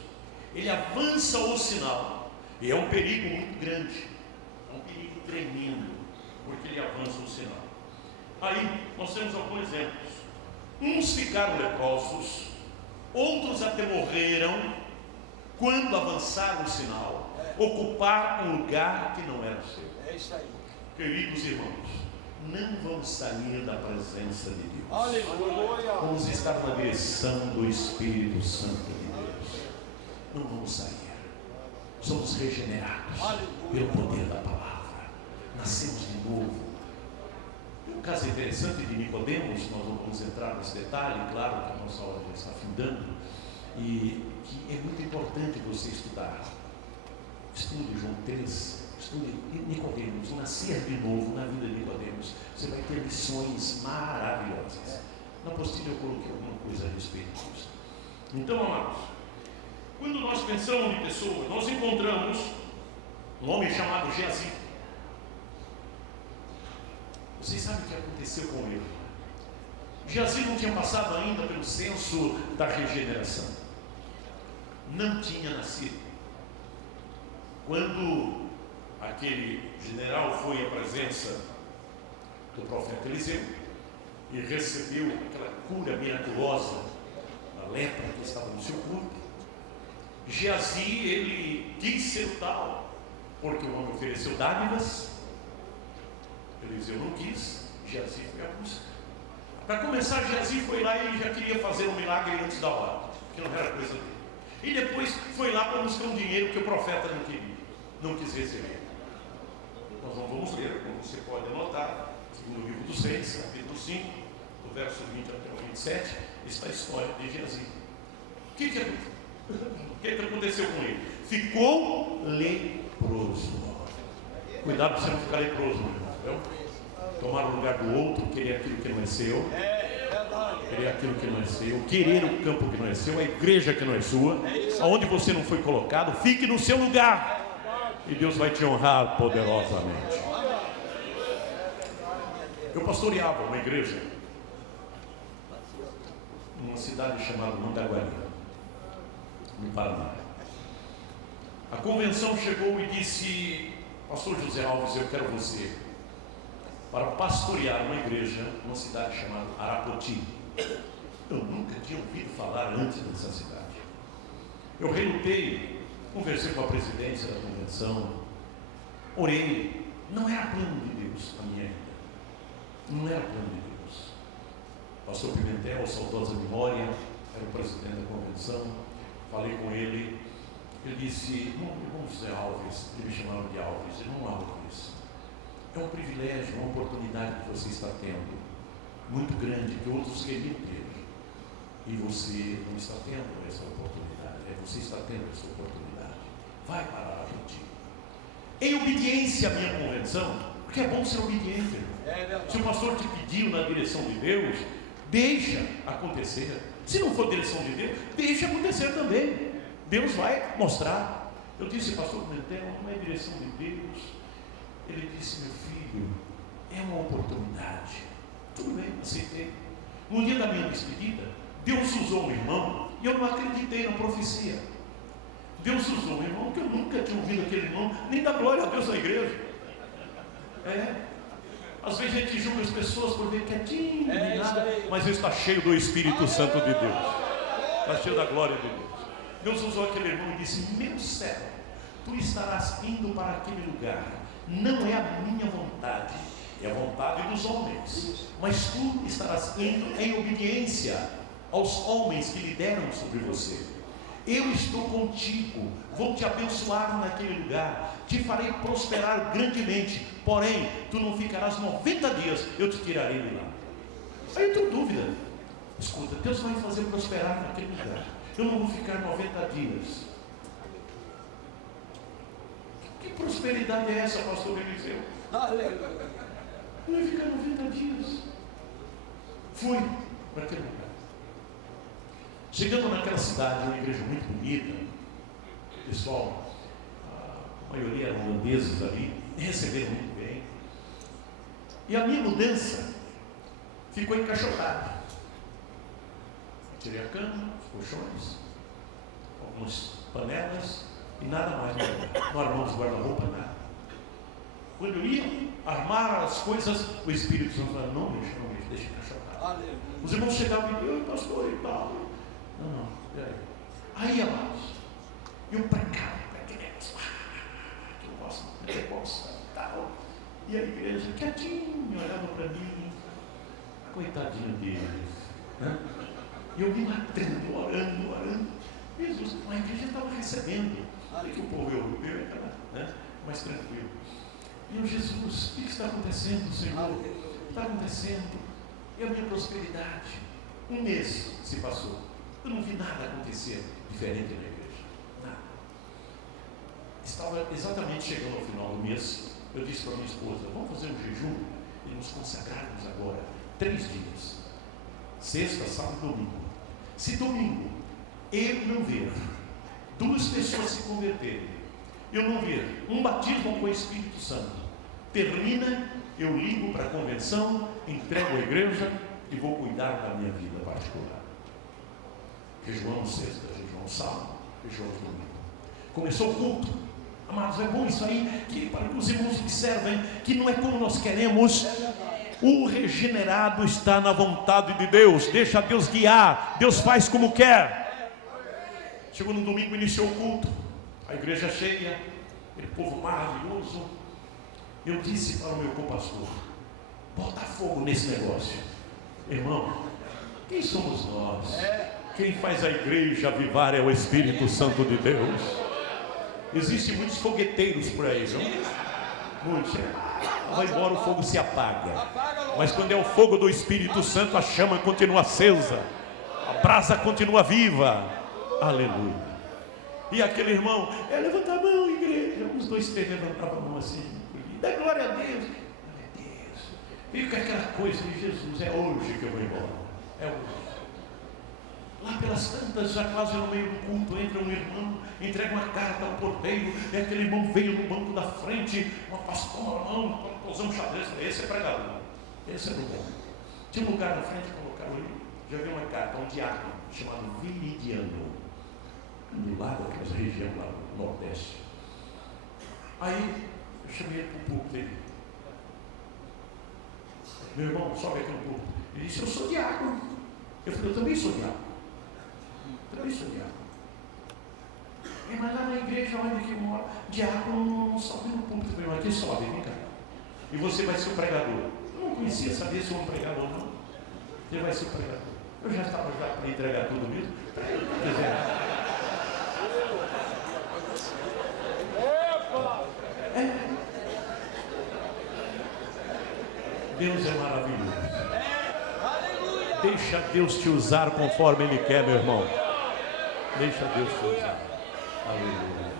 ele avança o sinal, e é um perigo muito grande, é um perigo tremendo, porque ele avança o sinal. Aí nós temos alguns exemplos. Uns ficaram leprosos, outros até morreram quando avançaram o sinal, ocupar um lugar que não era seu. É isso aí. Queridos irmãos, não vamos sair da presença de Deus. Aleluia. Vamos estar na direção do Espírito Santo de Deus. Não vamos sair. Somos regenerados pelo poder da palavra. Nascemos de novo. Um caso interessante de Nicodemos, nós não vamos entrar nesse detalhe, claro que a nossa hora já está findando, e que é muito importante você estudar. Estude João 3. Estude Nicodemos, nascer de novo na vida de Nicodemos. Você vai ter lições maravilhosas. Na apostila eu coloquei alguma coisa a respeito disso. Então, amados, quando nós pensamos em pessoas, nós encontramos um homem chamado Geazi. Vocês sabem o que aconteceu com ele? Geazi não tinha passado ainda pelo censo da regeneração. Não tinha nascido. Quando aquele general foi à presença do profeta Eliseu e recebeu aquela cura miraculosa da lepra que estava no seu corpo, Geazi, ele quis ser o tal, porque o homem ofereceu dádivas. Eliseu não quis, Geazi foi à busca. Para começar, Geazi foi lá e ele já queria fazer um milagre antes da hora, que não era coisa dele. E depois foi lá para buscar um dinheiro que o profeta não queria, não quis receber. Nós não vamos ler, como você pode anotar, no livro dos Reis, capítulo 5, do verso 20 até o 27, está a história de Geazi. O que aconteceu com ele? Ficou leproso. Cuidado para você não ficar leproso, meu irmão. Tomar o lugar do outro, querer aquilo que não é seu, querer aquilo que não é seu, querer o campo que não é seu, a igreja que não é sua, aonde você não foi colocado, fique no seu lugar e Deus vai te honrar poderosamente. Eu pastoreava uma igreja numa cidade chamada Mandaguari, no Paraná. A convenção chegou e disse: Pastor José Alves, eu quero você para pastorear uma igreja numa cidade chamada Arapoti. Eu nunca tinha ouvido falar antes dessa cidade. Eu relutei, conversei com a presidência da convenção, orei. Não era plano de Deus a minha vida. Não era plano de Deus. Pastor Pimentel, saudosa memória, era o presidente da convenção. Falei com ele. Ele disse: irmão José Alves, ele me chamava de Alves, irmão Alves, é um privilégio, uma oportunidade que você está tendo, muito grande, que outros queriam ter, e você não está tendo essa oportunidade. Você está tendo essa oportunidade. Vai para a gente, em obediência à minha convenção, porque é bom ser obediente. Se o pastor te pediu na direção de Deus, deixa acontecer. Se não for direção de Deus, deixa acontecer também. Deus vai mostrar. Eu disse: pastor Pimentel, não é direção de Deus. Ele disse: meu filho, é uma oportunidade. Tudo bem, aceitei. No dia da minha despedida, Deus usou um irmão, e eu não acreditei na profecia. Deus usou um irmão que eu nunca tinha ouvido aquele irmão, nem dá glória a Deus na igreja. Às vezes a gente julga as pessoas por ver quietinho, nem nada, mas ele está cheio do Espírito Santo de Deus, está cheio da glória de Deus. Deus usou aquele irmão e disse: meu servo, tu estarás indo para aquele lugar. Não é a minha vontade, é a vontade dos homens, mas tu estarás indo em obediência aos homens que lideram sobre você. Eu estou contigo, vou te abençoar naquele lugar, te farei prosperar grandemente, porém tu não ficarás 90 dias, eu te tirarei de lá. Aí eu tenho dúvida. Escuta, Deus vai me fazer prosperar naquele lugar, eu não vou ficar 90 dias. Que prosperidade é essa, pastor Eliseu? Eu ia ficar 90 dias. Fui para aquele lugar. Chegando naquela cidade, uma igreja muito bonita, pessoal, a maioria eram holandeses ali, me receberam muito bem. E a minha mudança ficou encaixotada. Tirei a cama, os colchões, algumas panelas e nada mais. Não armamos guarda-roupa, nada. Quando eu ia armar as coisas, o Espírito Santo falava: não, deixa encaixotar. Os irmãos chegavam e diziam: pastor e tal. Não, peraí. Aí, amados, eu pregava, que eu gosto e tal. E a igreja quietinho, olhava para mim, coitadinho deles, né? E eu me matando, orando. Jesus, a igreja estava recebendo. Que o povo europeu estava, né, mais tranquilo. E eu: Jesus, o que está acontecendo, Senhor? Está acontecendo. E a minha prosperidade. Um mês se passou. Eu não vi nada acontecer diferente na igreja. Nada. Estava exatamente chegando ao final do mês. Eu disse para minha esposa: vamos fazer um jejum e nos consagrarmos agora 3 dias. Sexta, sábado e domingo. Se domingo eu não ver 2 pessoas se converterem, eu não ver um batismo com o Espírito Santo, termina, eu ligo para a convenção, entrego a igreja e vou cuidar da minha vida particular. Jejuamos sexta, jejuamos sábado, jejuamos domingo. Começou o culto. Amados, é bom isso aí, para que os irmãos observem que não é como nós queremos. O regenerado está na vontade de Deus, deixa Deus guiar, Deus faz como quer. Chegou no domingo, iniciou o culto, a igreja cheia, aquele povo maravilhoso. Eu disse para o meu compastor: bota fogo nesse negócio. Irmão, quem somos nós? Quem faz a igreja avivar é o Espírito Santo de Deus. Existem muitos fogueteiros por aí, não? Muitos. Vai embora, o fogo se apaga. Mas quando é o fogo do Espírito Santo, a chama continua acesa, a brasa continua viva. Aleluia. E aquele irmão, levanta a mão, igreja. Uns 2, 3 levantavam a mão assim, dá glória a Deus. Glória a Deus. Fica aquela coisa de Jesus, é hoje que eu vou embora. É hoje. Lá pelas tantas, já quase no meio do culto, entra um irmão, entrega uma carta ao porteiro, e aquele irmão veio no banco da frente, uma pastora na mão, usando um xadrez. Esse é pregador, esse é do bom. Tinha um lugar na frente, colocaram ali, já veio uma carta, um diácono, chamado Viridiano, do lado daquela região lá do Nordeste. Aí, eu chamei ele para o púlpito dele. Meu irmão, sobe aqui no púlpito. Ele disse: eu sou diácono. Eu falei: eu também sou diácono. Mas lá na igreja, onde que mora, diácono não sobe no púlpito. Eu falei: aqui sobe, vem cá. E você vai ser o pregador. Eu não conhecia, sabia se eu era um pregador ou não. Você vai ser o pregador. Eu já estava para entregar tudo mesmo. Deus é maravilhoso. Deixa Deus te usar conforme Ele quer, meu irmão. Deixa Deus te usar. Aleluia.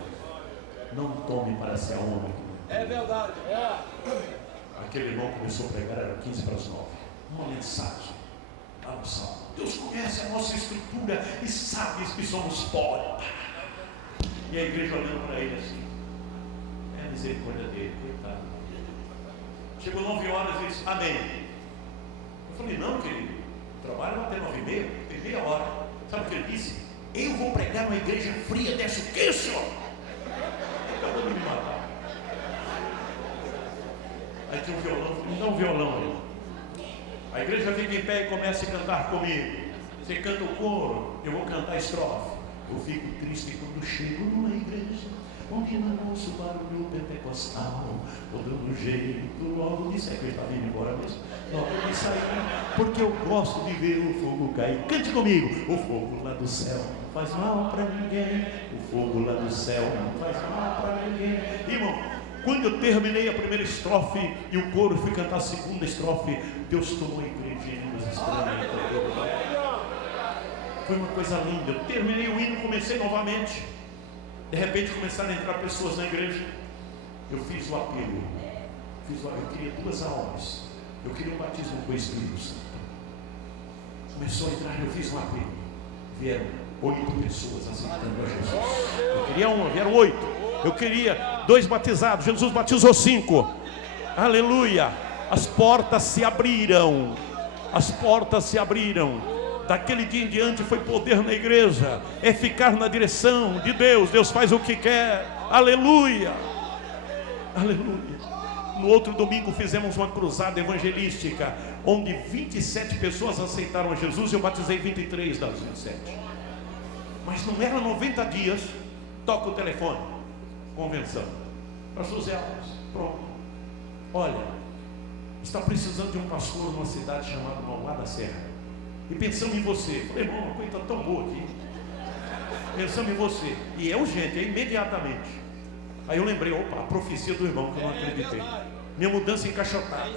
Não tome para ser homem. É verdade. Aquele irmão começou a pregar, era 15 para as 9. Uma mensagem. Lá no salmo. Deus conhece a nossa estrutura e sabe que somos pó. E a igreja olhando para ele assim. É a misericórdia dele, coitado. Chegou 9 horas e disse: amém. Eu falei: não, querido, trabalho até 9h30, tem meia hora. Sabe o que ele disse? Eu vou pregar numa igreja fria dessa. O que, senhor? Acabou de me matar. Aí tinha um violão, me dá um violão aí. A igreja fica em pé e começa a cantar comigo. Você canta o coro, eu vou cantar a estrofe. Eu fico triste quando chego numa igreja onde não ouço barulho pentecostal. Tô dando um jeito logo de sair. Eu estava indo embora mesmo. Logo de sair, porque eu gosto de ver o fogo cair. Cante comigo. O fogo lá do céu não faz mal para ninguém. O fogo lá do céu não faz mal para ninguém. Irmão, quando eu terminei a primeira estrofe e o coro fui cantar a segunda estrofe, Deus tomou a igreja em línguas estranhas. Foi uma coisa linda. Eu terminei o hino, comecei novamente. De repente começaram a entrar pessoas na igreja. Eu fiz o apelo. Eu queria 2 almas. Eu queria um batismo com o Espírito Santo. Começou a entrar, eu fiz um apelo. Vieram 8 pessoas aceitando a Jesus. Eu queria 1, vieram 8. Eu queria 2 batizados. Jesus batizou 5. Aleluia. As portas se abriram. As portas se abriram. Daquele dia em diante foi poder na igreja. É ficar na direção de Deus. Deus faz o que quer. Aleluia. Aleluia. No outro domingo fizemos uma cruzada evangelística, onde 27 pessoas aceitaram a Jesus. Eu batizei 23 das 27. Mas não era 90 dias. Toca o telefone. Convenção. Pastor Zé Alves, pronto. Olha, está precisando de um pastor numa cidade chamada Mauá da Serra. E pensamos em você. Falei: irmão, uma coisa tão boa aqui. Pensamos em você. E é urgente, é imediatamente. Aí eu lembrei: opa, a profecia do irmão que eu não acreditei. Minha mudança encaixotada.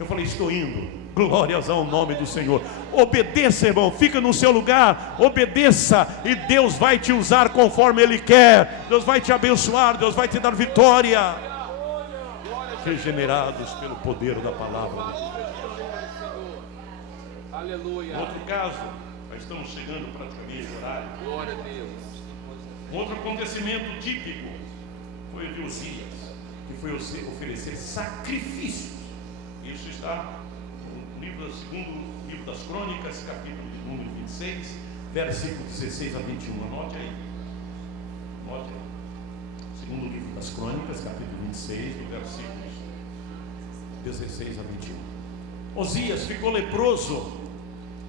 Eu falei: estou indo. Glórias ao nome do Senhor. Obedeça, irmão. Fica no seu lugar. Obedeça. E Deus vai te usar conforme Ele quer. Deus vai te abençoar. Deus vai te dar vitória. Regenerados pelo poder da palavra de Deus. Aleluia. Outro caso, nós estamos chegando praticamente no horário. Glória a Deus. Um outro acontecimento típico foi o de Uzias. que foi oferecer sacrifícios. Isso está no segundo livro das Crônicas, capítulo número 26, versículo 16 a 21. Anote aí. Anote aí. Segundo livro das Crônicas, capítulo 26, do versículos 16 a 21. Osias ficou leproso,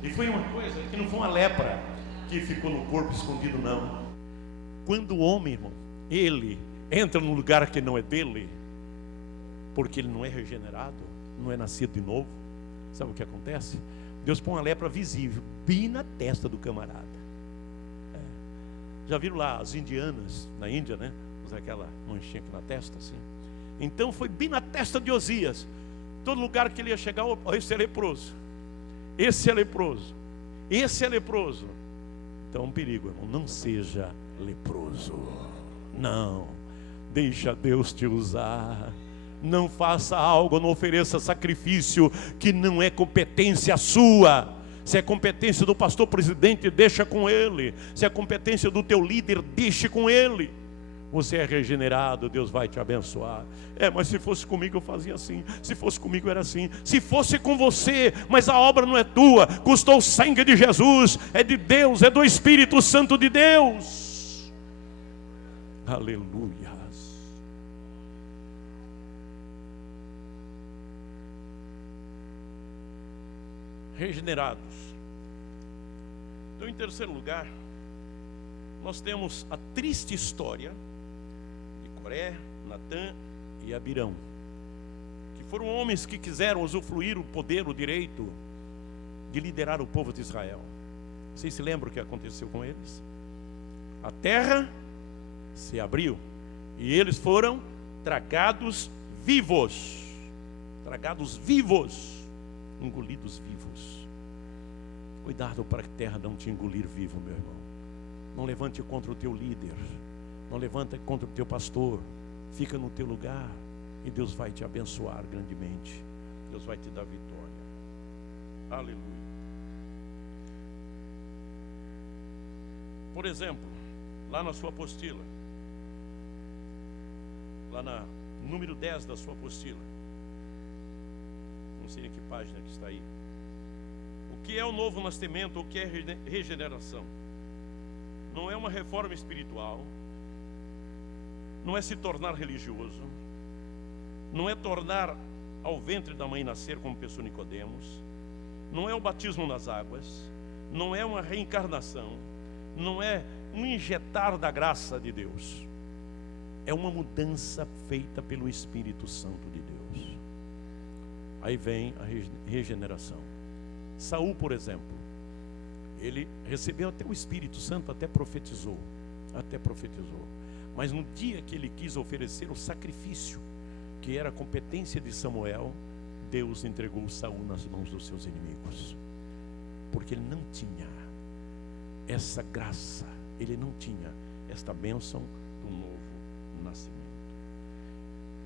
e foi uma coisa que não foi uma lepra que ficou no corpo escondido, não. Quando o homem, irmão, ele entra num lugar que não é dele, porque ele não é regenerado, não é nascido de novo, sabe o que acontece? Deus põe uma lepra visível bem na testa do camarada. Já viram lá as indianas na Índia, né? Usa aquela manchinha aqui na testa, assim. Então foi bem na testa de Osias. Todo lugar que ele ia chegar, esse é leproso, esse é leproso, esse é leproso. Então um perigo, irmão, não seja leproso. Não, deixa Deus te usar. Não faça algo, não ofereça sacrifício que não é competência sua. Se é competência do pastor presidente, deixa com ele. Se é competência do teu líder, deixe com ele. Você é regenerado, Deus vai te abençoar. Mas se fosse comigo eu fazia assim, se fosse comigo era assim. Se fosse com você, mas a obra não é tua, custou o sangue de Jesus, é de Deus, é do Espírito Santo de Deus. Aleluia. Regenerados. Então, em terceiro lugar, nós temos a triste história de Coré, Natã e Abirão, que foram homens que quiseram usufruir o poder, o direito de liderar o povo de Israel. Vocês se lembram o que aconteceu com eles? A terra se abriu e eles foram tragados vivos, engolidos vivos. Cuidado para que a terra não te engolir vivo, meu irmão. Não levante contra o teu líder, não levante contra o teu pastor. Fica no teu lugar e Deus vai te abençoar grandemente. Deus vai te dar vitória. Aleluia. Por exemplo, lá na sua apostila, lá no número 10 da sua apostila, não sei em que página que está aí. O que é o novo nascimento? O que é regeneração? Não é uma reforma espiritual, não é se tornar religioso, não é tornar ao ventre da mãe nascer, como pensou Nicodemos, não é o batismo nas águas, não é uma reencarnação, não é um injetar da graça de Deus, é uma mudança feita pelo Espírito Santo de Deus. Aí vem a regeneração. Saul, por exemplo, ele recebeu até o Espírito Santo, até profetizou, mas no dia que ele quis oferecer o sacrifício, que era a competência de Samuel, Deus entregou Saul nas mãos dos seus inimigos, porque ele não tinha essa graça, ele não tinha esta bênção do novo nascimento.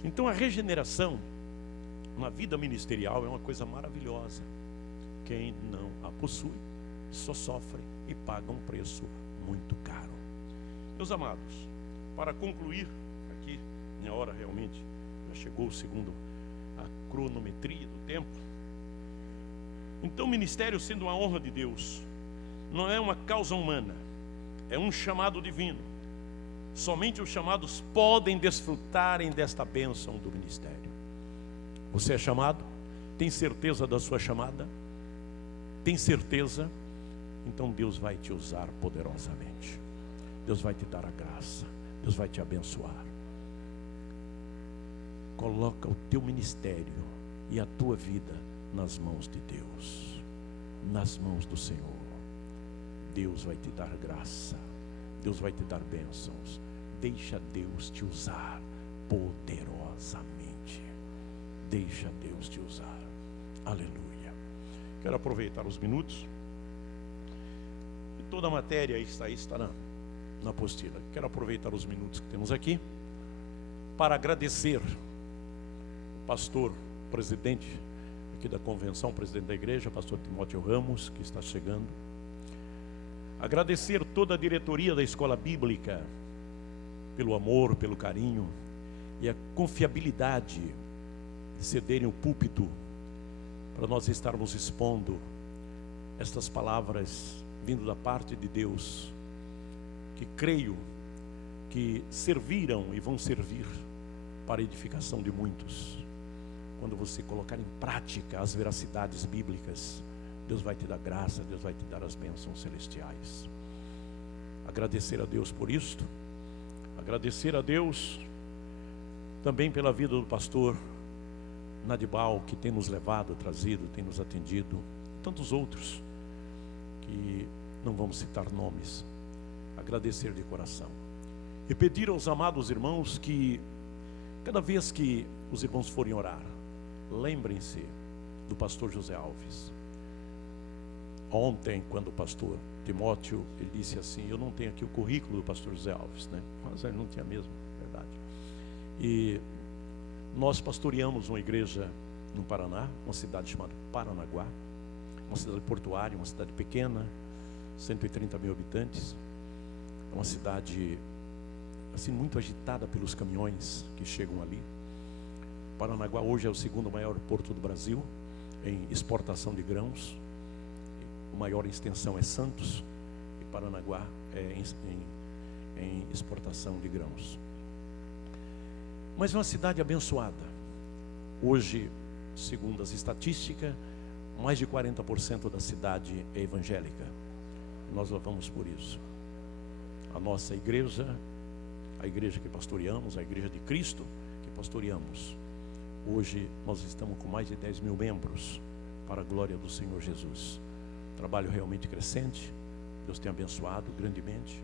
Então a regeneração na vida ministerial é uma coisa maravilhosa. Quem não a possui só sofre e paga um preço muito caro. Meus amados, para concluir aqui, minha hora realmente já chegou segundo a cronometria do tempo. Então o ministério, sendo uma honra de Deus, não é uma causa humana, é um chamado divino. Somente os chamados podem desfrutarem desta bênção do ministério. Você é chamado? Tem certeza da sua chamada? Tem certeza? Então Deus vai te usar poderosamente. Deus vai te dar a graça. Deus vai te abençoar. Coloca o teu ministério e a tua vida nas mãos de Deus, nas mãos do Senhor. Deus vai te dar graça. Deus vai te dar bênçãos. Deixa Deus te usar poderosamente. Deixa Deus te usar. Aleluia. Quero aproveitar os minutos. E toda a matéria está na apostila. Quero aproveitar os minutos que temos aqui para agradecer o pastor presidente aqui da convenção, presidente da igreja, pastor Timóteo Ramos, que está chegando. Agradecer toda a diretoria da escola bíblica pelo amor, pelo carinho. e a confiabilidade de cederem o púlpito para nós estarmos expondo estas palavras vindo da parte de Deus, que creio que serviram e vão servir para a edificação de muitos. Quando você colocar em prática as veracidades bíblicas, Deus vai te dar graça, Deus vai te dar as bênçãos celestiais. Agradecer a Deus por isto, agradecer a Deus também pela vida do pastor Nadibal, que tem nos levado, trazido, tem nos atendido, tantos outros que não vamos citar nomes. Agradecer de coração e pedir aos amados irmãos que cada vez que os irmãos forem orar, lembrem-se do pastor José Alves. Ontem, quando o pastor Timóteo, ele disse assim: eu não tenho aqui o currículo do pastor José Alves, né? Mas ele não tinha mesmo, verdade. E nós pastoreamos uma igreja no Paraná, uma cidade chamada Paranaguá, uma cidade portuária, uma cidade pequena, 130 mil habitantes. É uma cidade assim muito agitada pelos caminhões que chegam ali. Paranaguá hoje é o segundo maior porto do Brasil em exportação de grãos. O maior em extensão é Santos, e Paranaguá é em exportação de grãos. Mas é uma cidade abençoada. Hoje, segundo as estatísticas, mais de 40% da cidade é evangélica. Nós louvamos por isso. A nossa igreja, a igreja que pastoreamos, a igreja de Cristo que pastoreamos, hoje nós estamos com mais de 10 mil membros, para a glória do Senhor Jesus. Trabalho realmente crescente, Deus tem abençoado grandemente.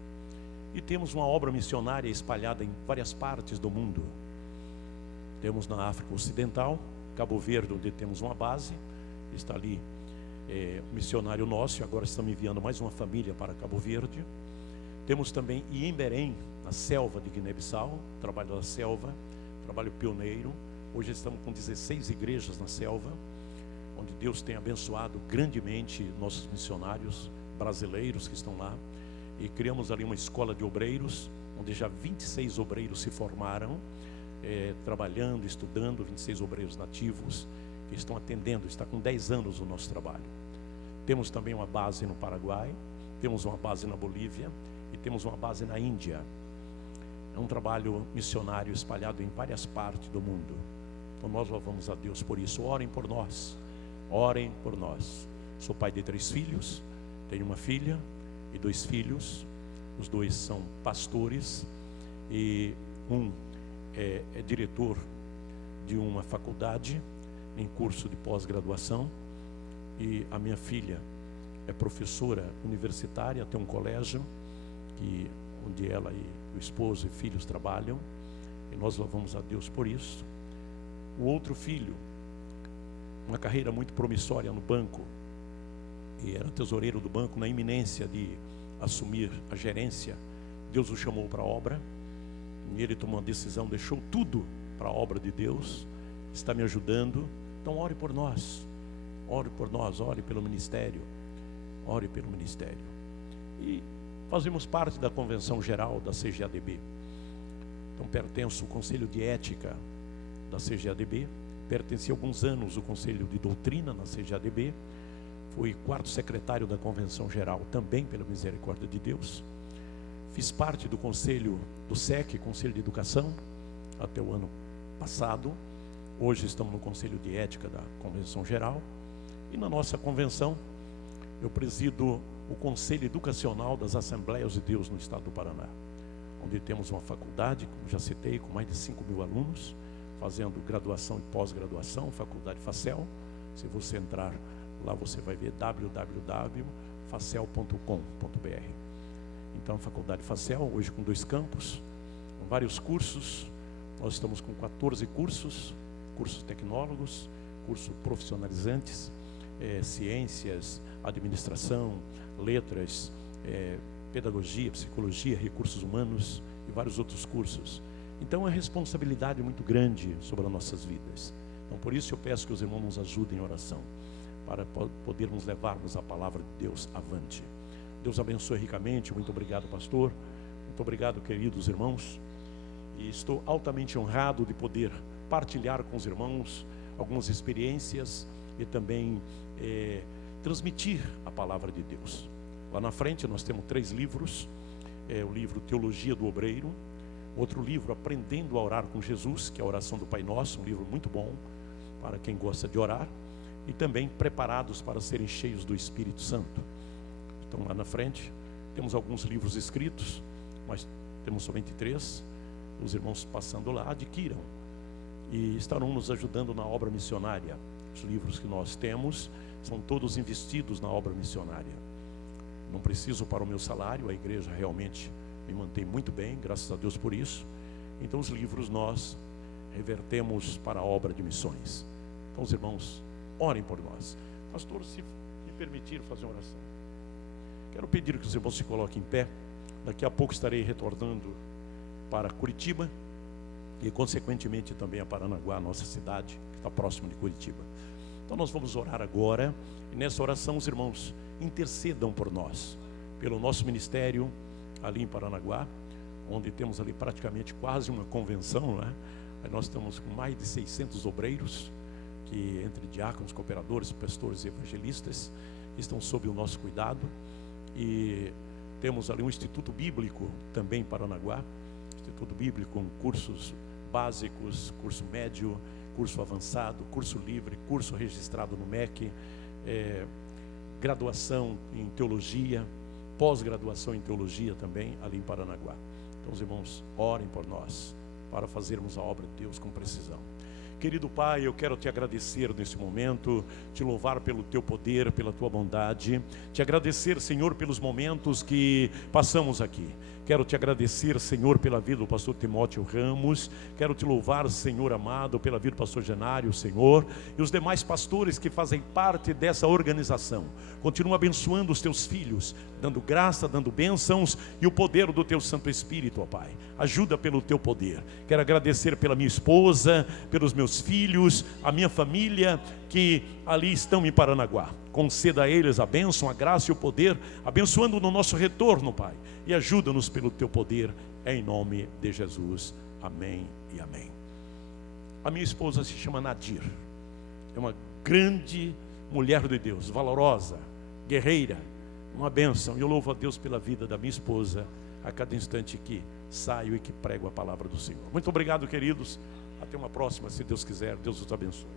E temos uma obra missionária espalhada em várias partes do mundo. Temos na África Ocidental, Cabo Verde, onde temos uma base, está ali um missionário nosso, agora estamos enviando mais uma família para Cabo Verde. Temos também em Berém, na selva de Guiné-Bissau, trabalho da selva, trabalho pioneiro. Hoje estamos com 16 igrejas na selva, onde Deus tem abençoado grandemente nossos missionários brasileiros que estão lá. E criamos ali uma escola de obreiros, onde já 26 obreiros se formaram, trabalhando, estudando, 26 obreiros nativos, que estão atendendo, está com 10 anos o nosso trabalho. Temos também uma base no Paraguai, temos uma base na Bolívia e temos uma base na Índia. É um trabalho missionário espalhado em várias partes do mundo. Então nós louvamos a Deus por isso. Orem por nós, orem por nós. Sou pai de 3 filhos, tenho uma filha e 2 filhos. Os 2 são pastores e um é diretor de uma faculdade em curso de pós-graduação, e a minha filha é professora universitária, tem um colégio onde ela e o esposo e filhos trabalham, e nós louvamos a Deus por isso. O outro filho, uma carreira muito promissória no banco, e era tesoureiro do banco, na iminência de assumir a gerência, Deus o chamou para a obra, e ele tomou uma decisão, deixou tudo para a obra de Deus, está me ajudando. Então ore por nós, ore pelo ministério, ore pelo ministério. E fazemos parte da convenção geral da CGADB. Então pertenço ao conselho de ética da CGADB, pertenci alguns anos ao conselho de doutrina na CGADB, fui 4º secretário da convenção geral, também pela misericórdia de Deus. Fiz parte do conselho do SEC, Conselho de Educação, até o ano passado. Hoje estamos no Conselho de Ética da Convenção Geral. E na nossa convenção, eu presido o Conselho Educacional das Assembleias de Deus no estado do Paraná, onde temos uma faculdade, como já citei, com mais de 5 mil alunos, fazendo graduação e pós-graduação, Faculdade Facel. Se você entrar lá, você vai ver www.facel.com.br. Então, a Faculdade Facel, hoje com 2 campos, com vários cursos. Nós estamos com 14 cursos tecnólogos, cursos profissionalizantes, ciências, administração, letras, pedagogia, psicologia, recursos humanos e vários outros cursos. Então, é uma responsabilidade muito grande sobre as nossas vidas. Então, por isso eu peço que os irmãos nos ajudem em oração, para podermos levarmos a palavra de Deus avante. Deus abençoe ricamente. Muito obrigado, pastor. Muito obrigado, queridos irmãos. E estou altamente honrado de poder partilhar com os irmãos algumas experiências e também transmitir a palavra de Deus. Lá na frente nós temos 3 livros. O livro Teologia do Obreiro, outro livro Aprendendo a Orar com Jesus, que é a oração do Pai Nosso, um livro muito bom para quem gosta de orar, e também Preparados para serem cheios do Espírito Santo. Então lá na frente temos alguns livros escritos, mas temos somente 3. Os irmãos passando lá adquiram e estarão nos ajudando na obra missionária. Os livros que nós temos são todos investidos na obra missionária. Não preciso para o meu salário, a igreja realmente me mantém muito bem, graças a Deus por isso. Então os livros nós revertemos para a obra de missões. Então os irmãos, orem por nós. Pastor, se me permitir fazer uma oração, quero pedir que os irmãos se coloquem em pé. Daqui a pouco estarei retornando para Curitiba e consequentemente também a Paranaguá, nossa cidade, que está próximo de Curitiba. Então nós vamos orar agora, e nessa oração os irmãos intercedam por nós, pelo nosso ministério ali em Paranaguá, onde temos ali praticamente quase uma convenção, né? Aí nós estamos com mais de 600 obreiros, que entre diáconos, cooperadores, pastores e evangelistas, estão sob o nosso cuidado. E temos ali um Instituto Bíblico também em Paranaguá, Instituto Bíblico com cursos básicos, curso médio, curso avançado, curso livre, curso registrado no MEC, graduação em teologia, pós-graduação em teologia também ali em Paranaguá. Então os irmãos, orem por nós para fazermos a obra de Deus com precisão. Querido Pai, eu quero te agradecer nesse momento, te louvar pelo teu poder, pela tua bondade, te agradecer, Senhor, pelos momentos que passamos aqui. Quero te agradecer, Senhor, pela vida do pastor Timóteo Ramos. Quero te louvar, Senhor amado, pela vida do pastor Genário, Senhor, e os demais pastores que fazem parte dessa organização. Continua abençoando os teus filhos, dando graça, dando bênçãos e o poder do teu Santo Espírito, ó Pai. Ajuda pelo teu poder. Quero agradecer pela minha esposa, pelos meus filhos, a minha família que ali estão em Paranaguá. Conceda a eles a bênção, a graça e o poder, abençoando no nosso retorno, Pai. E ajuda-nos pelo teu poder, em nome de Jesus. Amém e amém. A minha esposa se chama Nadir. É uma grande mulher de Deus, valorosa, guerreira, uma bênção. E eu louvo a Deus pela vida da minha esposa, a cada instante que saio e que prego a palavra do Senhor. Muito obrigado, queridos. Até uma próxima, se Deus quiser. Deus os abençoe.